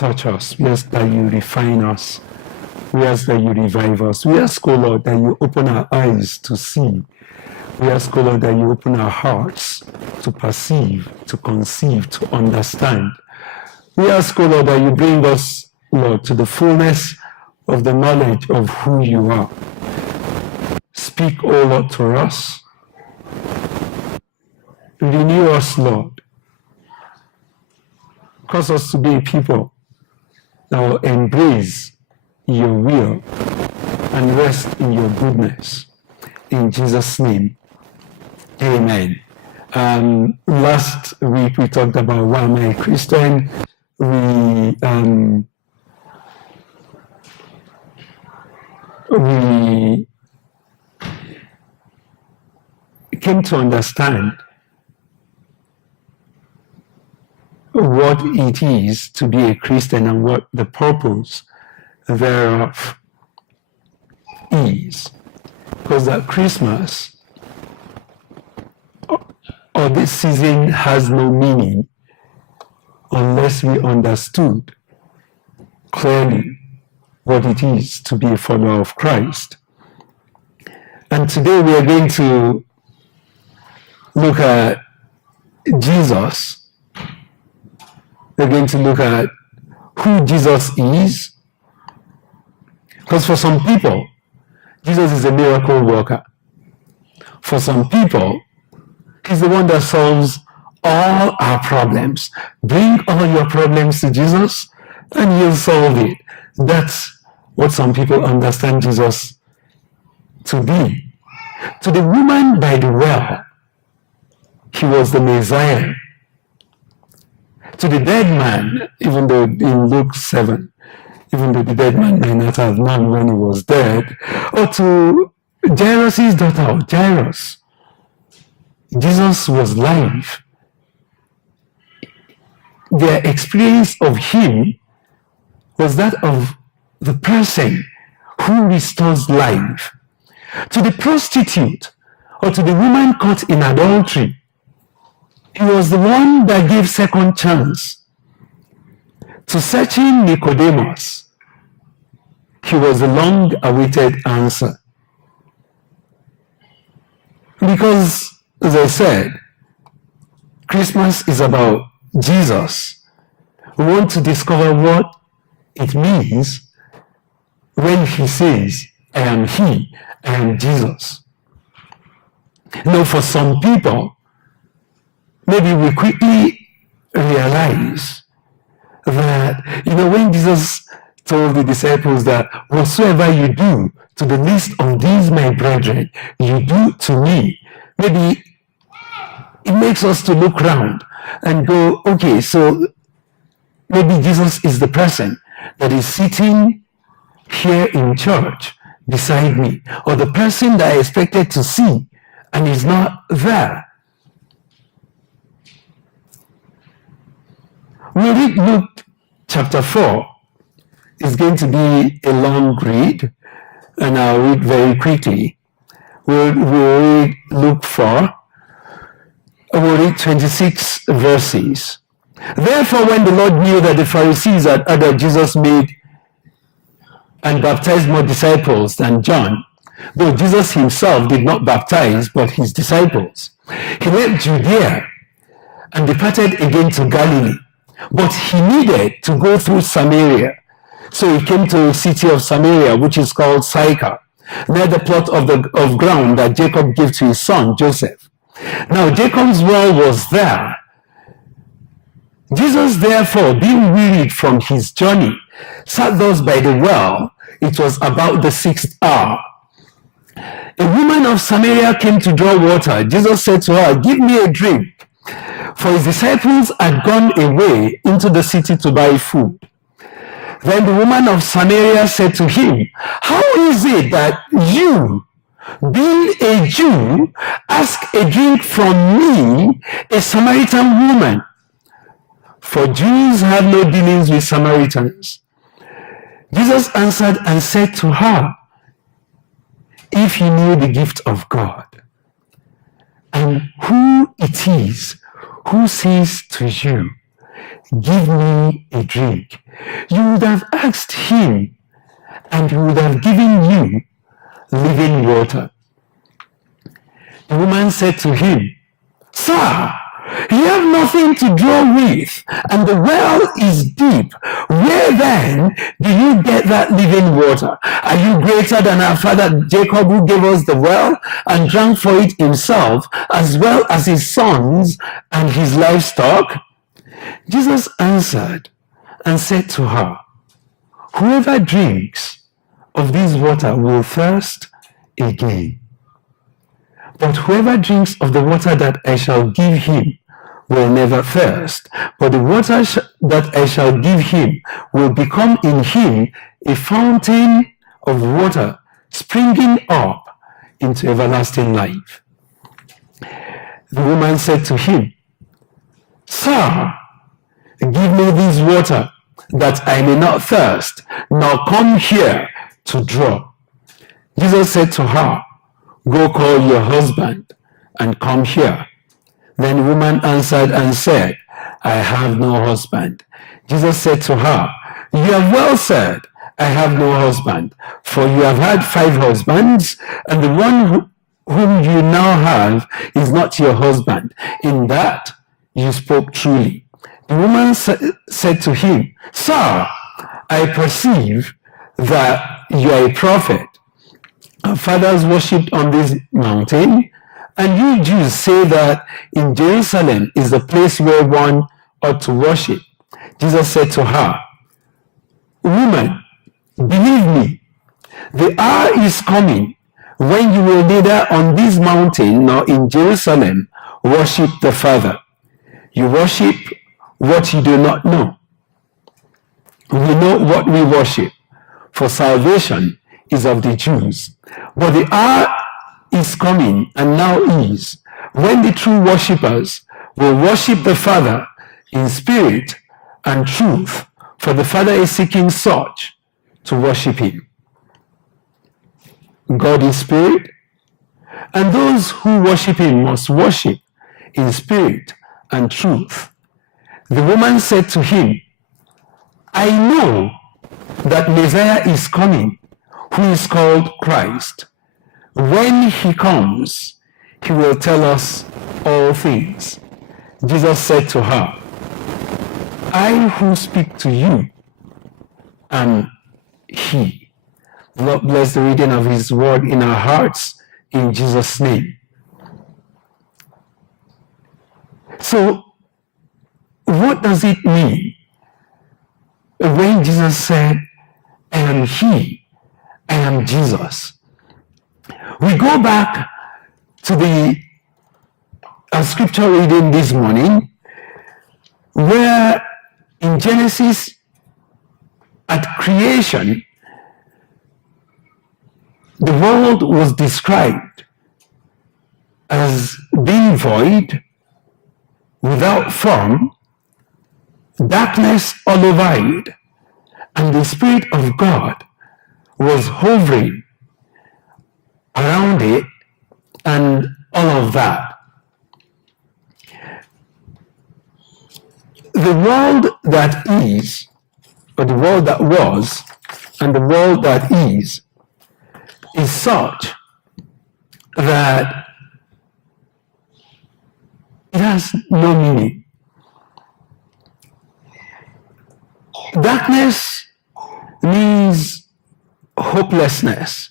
touch us. We ask that you refine us. We ask that you revive us. We ask, O Lord, that you open our eyes to see. We ask, O Lord, that you open our hearts to perceive, to conceive, to understand. We ask, O Lord, that you bring us, Lord, to the fullness of the knowledge of who you are. Speak, O Lord, to us. Renew us, Lord. Cause us to be a people that will embrace your will and rest in your goodness. In Jesus' name, amen. Last week we talked about why am I a Christian? We came to understand what it is to be a Christian and what the purpose thereof is. Because that Christmas or this season has no meaning unless we understood clearly what it is to be a follower of Christ. And today we are going to look at Jesus. We're going to look at who Jesus is. Because for some people, Jesus is a miracle worker. For some people, he's the one that solves all our problems. Bring all your problems to Jesus and he'll solve it. That's what some people understand Jesus to be. To the woman by the well, he was the Messiah. To the dead man, even though in Luke 7, even though the dead man may not have known when he was dead, or to Jairus' daughter, Jairus, Jesus was live. Their experience of him was that of the person who restores life. To the prostitute, or to the woman caught in adultery, he was the one that gave second chance. To searching Nicodemus, he was a long-awaited answer. Because, as I said, Christmas is about Jesus. We want to discover what it means when he says, I am he, I am Jesus. Now, for some people, maybe we quickly realize that, when Jesus told the disciples that whatsoever you do to the least of these my brethren, you do to me, maybe it makes us to look round and go, okay, so maybe Jesus is the person that is sitting here in church beside me, or the person that I expected to see and is not there. We read Luke chapter 4. It's going to be a long read, and I'll read very quickly. We'll read Luke 4. We'll read 26 verses. Therefore, when the Lord knew that the Pharisees had heard that Jesus made and baptized more disciples than John, though Jesus himself did not baptize, but his disciples, he left Judea and departed again to Galilee. But he needed to go through Samaria. So he came to the city of Samaria, which is called Sychar, near the plot of ground that Jacob gave to his son Joseph. Now Jacob's well was there. Jesus, therefore, being wearied from his journey, sat thus by the well. It was about the 6th hour. A woman of Samaria came to draw water. Jesus said to her, give me a drink. For his disciples had gone away into the city to buy food. Then the woman of Samaria said to him, how is it that you, being a Jew, ask a drink from me, a Samaritan woman? For Jews have no dealings with Samaritans. Jesus answered and said to her, if you knew the gift of God, and who it is who says to you, give me a drink, you would have asked him, and he would have given you living water. The woman said to him, Sir, you have nothing to draw with, and the well is deep. Where then do you get that living water? Are you greater than our father Jacob, who gave us the well and drank for it himself, as well as his sons and his livestock? Jesus answered and said to her, Whoever drinks of this water will thirst again. But whoever drinks of the water that I shall give him will never thirst. But the water that I shall give him will become in him a fountain of water springing up into everlasting life. The woman said to him, Sir, give me this water that I may not thirst, nor come here to draw. Jesus said to her, Go call your husband and come here. Then the woman answered and said, I have no husband. Jesus said to her, You have well said, I have no husband, for you have had 5 husbands, and the one whom you now have is not your husband. In that you spoke truly. The woman said to him, Sir, I perceive that you are a prophet. Our fathers worshipped on this mountain, and you Jews say that in Jerusalem is the place where one ought to worship. Jesus said to her, Woman, believe me, the hour is coming when you will neither on this mountain nor in Jerusalem worship the Father. You worship what you do not know. We know what we worship, for salvation is of the Jews. But the hour is coming, and now is, when the true worshippers will worship the Father in spirit and truth, for the Father is seeking such to worship him. God is spirit, and those who worship him must worship in spirit and truth. The woman said to him, I know that Messiah is coming, who is called Christ. When he comes, he will tell us all things. Jesus said to her, I who speak to you am he. Lord bless the reading of his word in our hearts, in Jesus' name. So, what does it mean when Jesus said, I am he, I am Jesus? We go back to the scripture reading this morning, where in Genesis, at creation, the world was described as being void, without form, darkness all over it, and the Spirit of God was hovering around it, and all of that. The world that is, or the world that was, and the world that is such that it has no meaning. Darkness means hopelessness.